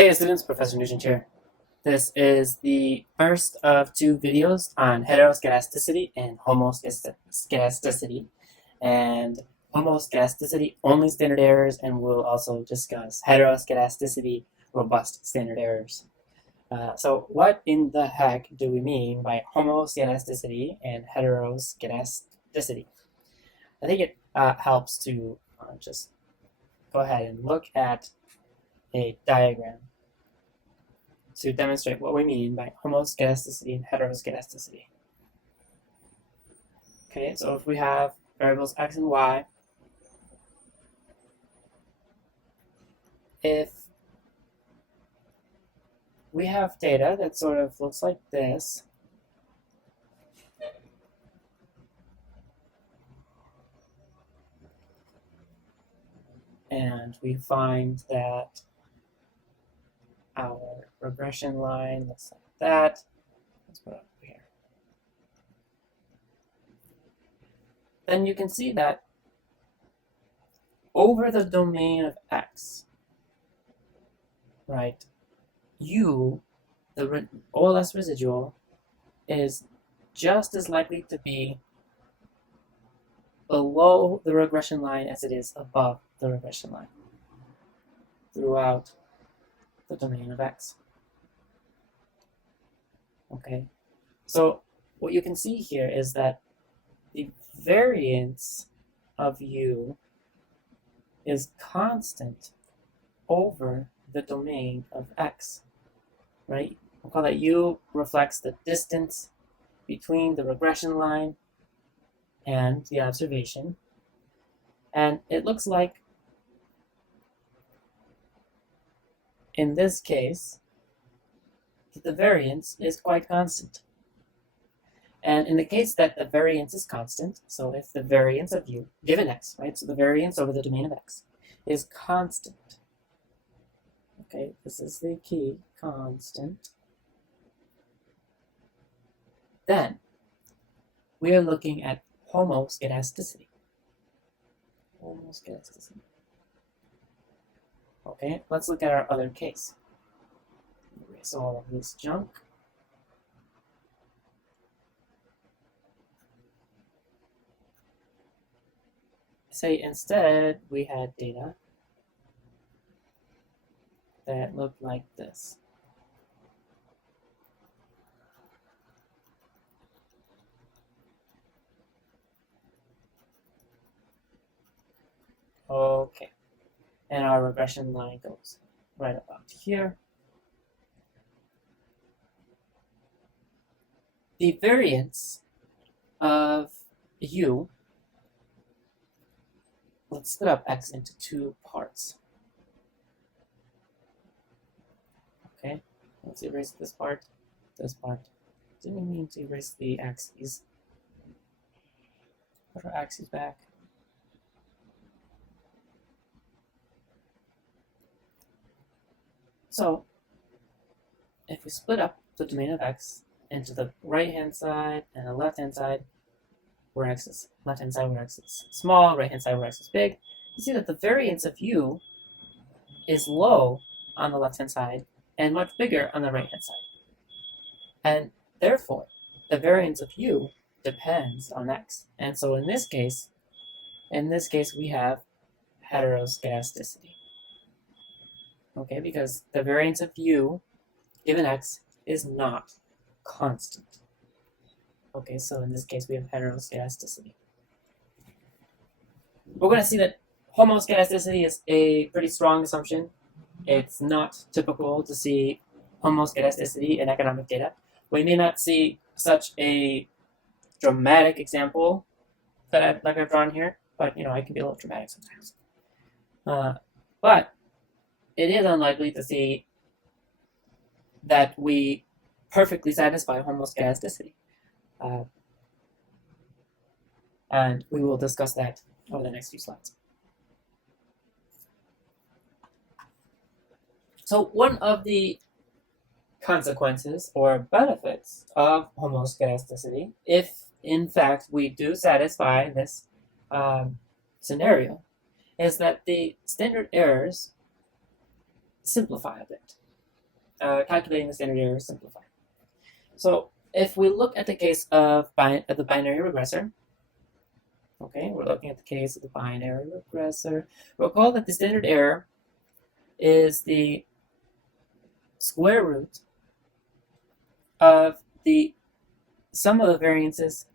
Hey students, Professor Nugent here. This is the first of two videos on heteroskedasticity and homoskedasticity. And homoskedasticity only standard errors, and we'll also discuss heteroskedasticity robust standard errors. So what in the heck do we mean by homoskedasticity and heteroskedasticity? I think it helps to just go ahead and look at a diagram to demonstrate what we mean by homoskedasticity and heteroskedasticity. Okay, so if we have variables x and y, if we have data that sort of looks like this, and we find that our regression line looks like that. Let's put it over here. Then you can see that over the domain of x, right, u, the OLS residual, is just as likely to be below the regression line as it is above the regression line throughout the domain of x. Okay, so what you can see here is that the variance of u is constant over the domain of x, right? We'll call that u reflects the distance between the regression line and the observation. And it looks like, in this case, that the variance is quite constant. And in the case that the variance is constant, so if the variance of u, given x, right, so the variance over the domain of x is constant, okay, this is the key, constant, then we are looking at homoskedasticity. Homoskedasticity. Okay, let's look at our other case. Erase all of this junk. Say instead we had data that looked like this. Okay, and our regression line goes right about here. The variance of u, let's split up x into two parts. Okay, let's erase this part, this part. Didn't mean to erase the axes. Put our axes back. So, if we split up the domain of x into the right-hand side and the left-hand side, where x is left-hand side where x is small, right-hand side where x is big, you see that the variance of u is low on the left-hand side and much bigger on the right-hand side. And therefore, the variance of u depends on x. And so in this case, we have heteroskedasticity. Okay, because the variance of u given x is not constant. Okay, so in this case we have heteroskedasticity. We're going to see that homoskedasticity is a pretty strong assumption. It's not typical to see homoskedasticity in economic data. We may not see such a dramatic example that I've drawn here, but I can be a little dramatic sometimes. But it is unlikely to see that we perfectly satisfy homoskedasticity. And we will discuss that over the next few slides. So one of the consequences or benefits of homoskedasticity, if in fact we do satisfy this scenario, is that the standard errors simplify a bit. calculating the standard error is simplified. So if we look at the case of the binary regressor, okay, we're looking at the case of the binary regressor. Recall that the standard error is the square root of the sum of the variances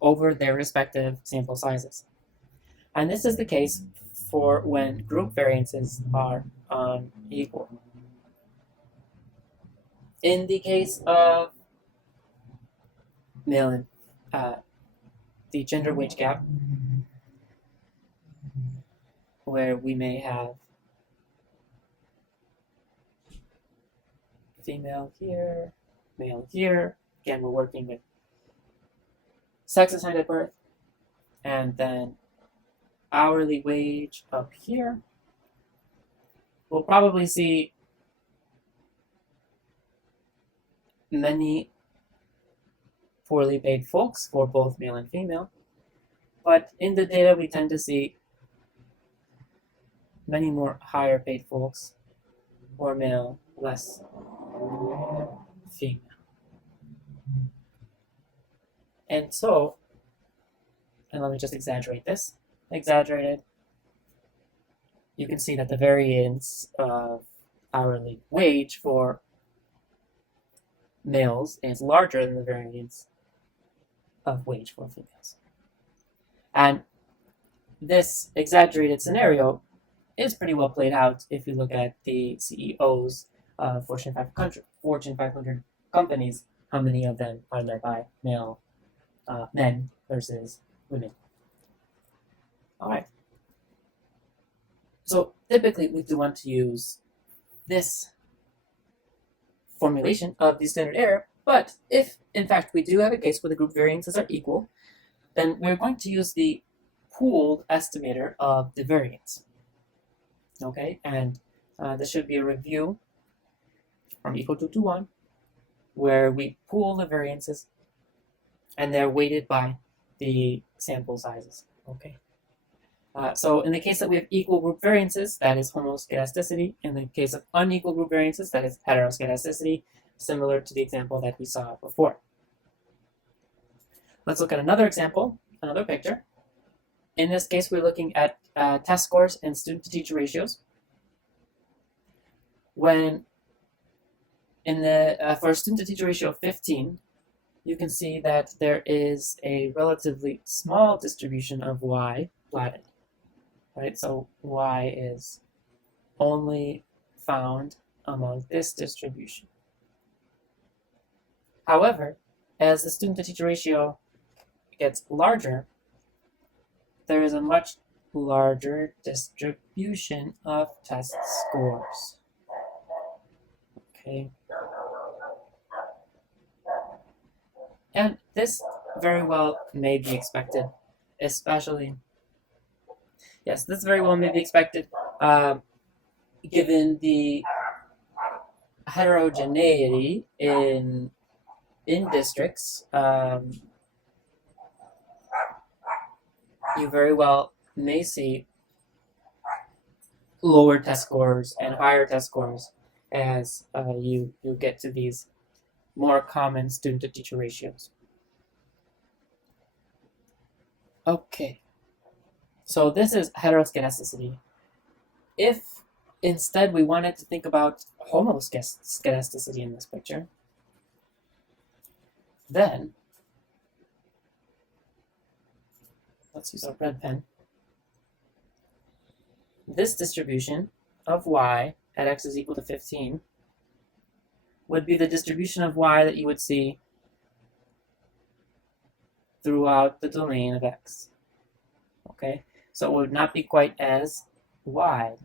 over their respective sample sizes. And this is the case for when group variances are unequal. In the case of male and the gender wage gap, where we may have female here, male here. Again, we're working with sex assigned at birth, and then hourly wage up here. We'll probably see many poorly paid folks for both male and female, but in the data we tend to see many more higher paid folks, more male, less female. And so, and let me just exaggerate this. Exaggerated, you can see that the variance of hourly wage for males is larger than the variance of wage for females. And this exaggerated scenario is pretty well played out if you look at the CEOs of Fortune 500 companies. How many of them are led by men versus women? All right. So typically we do want to use this formulation of the standard error, but if in fact we do have a case where the group variances are equal, then we're going to use the pooled estimator of the variance. Okay, and this should be a review from ECO321 where we pool the variances and they're weighted by the sample sizes. Okay. So in the case that we have equal group variances, that is homoskedasticity. In the case of unequal group variances, that is heteroskedasticity, similar to the example that we saw before. Let's look at another example, another picture. In this case, we're looking at test scores and student-to-teacher ratios. When for a student-to-teacher ratio of 15, you can see that there is a relatively small distribution of Y plotted. Right, so Y is only found among this distribution. However, as the student-to-teacher ratio gets larger, there is a much larger distribution of test scores. Okay. And this very well may be expected, especially yes, this very well may be expected given the heterogeneity in districts. You very well may see lower test scores and higher test scores as you get to these more common student-to-teacher ratios. Okay. So this is heteroskedasticity. If instead we wanted to think about homoskedasticity in this picture, then let's use our red pen. This distribution of Y at x is equal to 15 would be the distribution of Y that you would see throughout the domain of x. Okay? So it would not be quite as wide.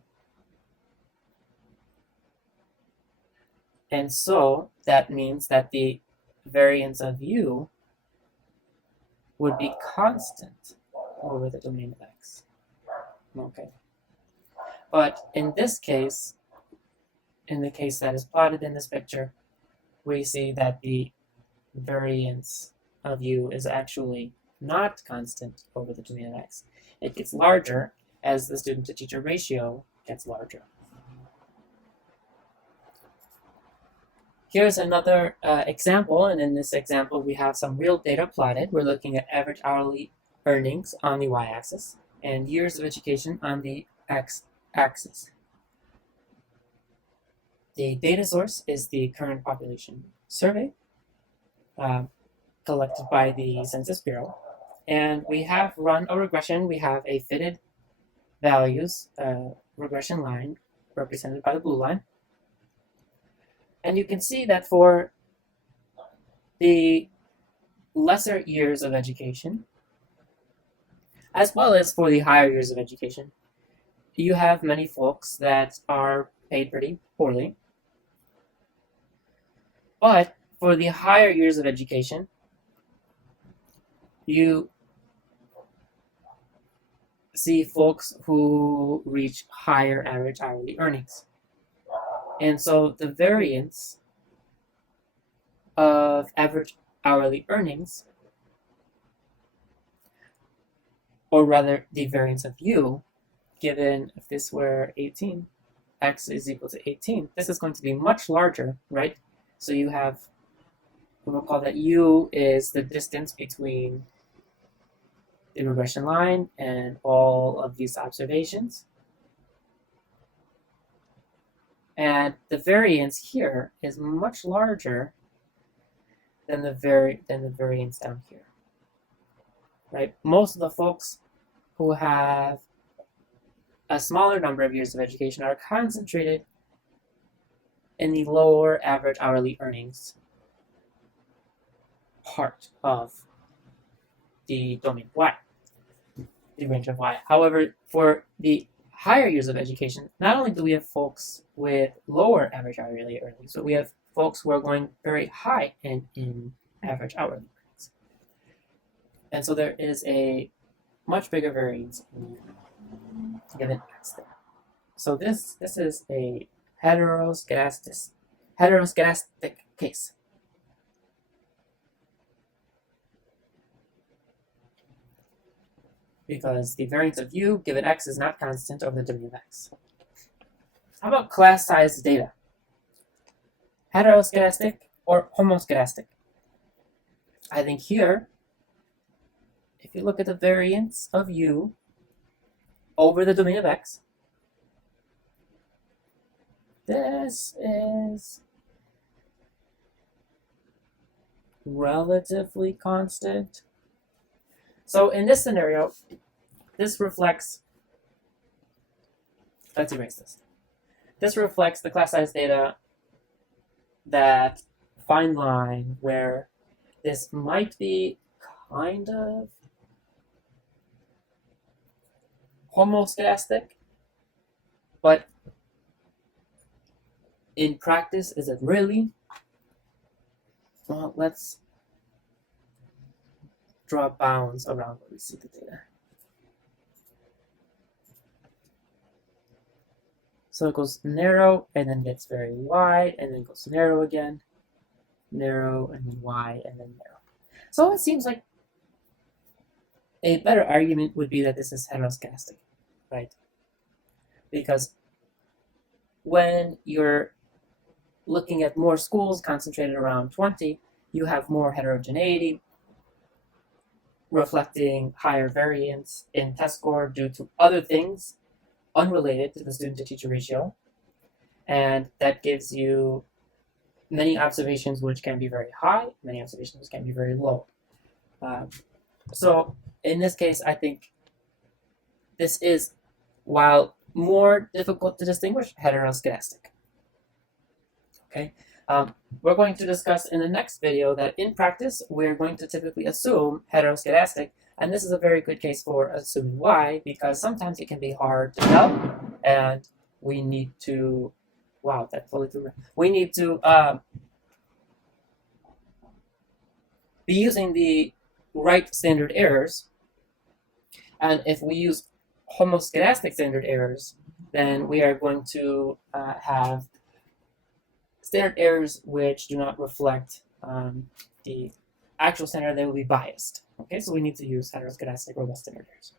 And so that means that the variance of U would be constant over the domain of x. Okay. But in this case, in the case that is plotted in this picture, we see that the variance of U is actually not constant over the domain of x. It gets larger as the student-to-teacher ratio gets larger. Here's another example, and in this example we have some real data plotted. We're looking at average hourly earnings on the y-axis and years of education on the x-axis. The data source is the current population survey collected by the Census Bureau, and we have run a regression. We have a fitted values regression line represented by the blue line. And you can see that for the lesser years of education, as well as for the higher years of education, you have many folks that are paid pretty poorly. But for the higher years of education, you see folks who reach higher average hourly earnings. And so the variance of average hourly earnings, or rather the variance of u, given if this were 18, x is equal to 18, this is going to be much larger, right? So you have, we'll call that u is the distance between the regression line and all of these observations. And the variance here is much larger than the variance down here, right? Most of the folks who have a smaller number of years of education are concentrated in the lower average hourly earnings part of the domain y, the range of y. However, for the higher years of education, not only do we have folks with lower average hourly earnings, but we have folks who are going very high in average hourly earnings. And so there is a much bigger variance given x there. So this is a heteroskedastic case. Because the variance of u given x is not constant over the domain of x. How about class size data? Heteroskedastic or homoskedastic? I think here, if you look at the variance of u over the domain of x, this is relatively constant. So in this scenario, this reflects, let's erase this. This reflects the class size data, that fine line where this might be kind of homoskedastic, but in practice, is it really? Well, let's draw bounds around where we see the data. So it goes narrow and then gets very wide and then goes narrow again, narrow and then wide and then narrow. So it seems like a better argument would be that this is heteroskedastic, right? Because when you're looking at more schools concentrated around 20, you have more heterogeneity, reflecting higher variance in test score due to other things unrelated to the student-to-teacher ratio. And that gives you many observations which can be very high, many observations which can be very low. So in this case, I think this is, while more difficult to distinguish, heteroskedastic. Okay. We're going to discuss in the next video that in practice, we're going to typically assume heteroskedastic, and this is a very good case for assuming y, because sometimes it can be hard to tell, and we need to, wow, that totally threw me. We need to be using the right standard errors, and if we use homoskedastic standard errors, then we are going to have standard errors which do not reflect the actual standard. They will be biased. Okay, so we need to use heteroskedastic robust standard errors.